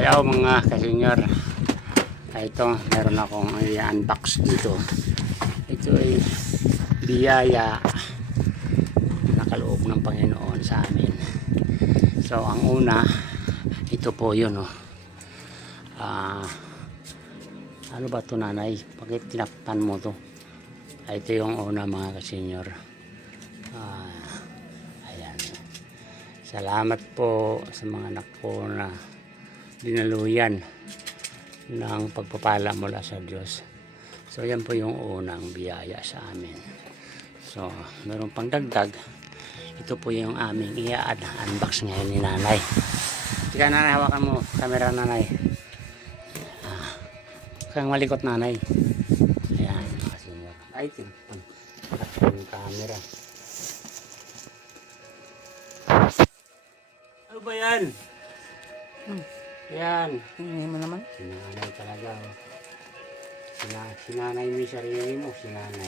Hello mga kasenyor. Ito, meron akong i-unbox dito. Ito ay biyaya nakaloob ng Panginoon sa amin. So ang una, ito po yun, oh. Ano ba ito, nanay? Bakit tinakpan mo to? Ito yung una mga kasenyor. Ayan. Salamat po sa mga anak ko na dinaluyan ng pagpapala mula sa Diyos. So yan po yung unang biyaya sa amin. So meron pang dagdag. Ito po yung aming i-unbox ngayon ni nanay. Tika nanay, hawakan mo camera nanay. Kang malikot nanay. Ayan mga senyor. Ay tinakpan yung camera. Ano ba yan? Yan. Hindi mo naman. Sinanay talaga. Oh. Sinanay mo yung sarili mo. Sinanay.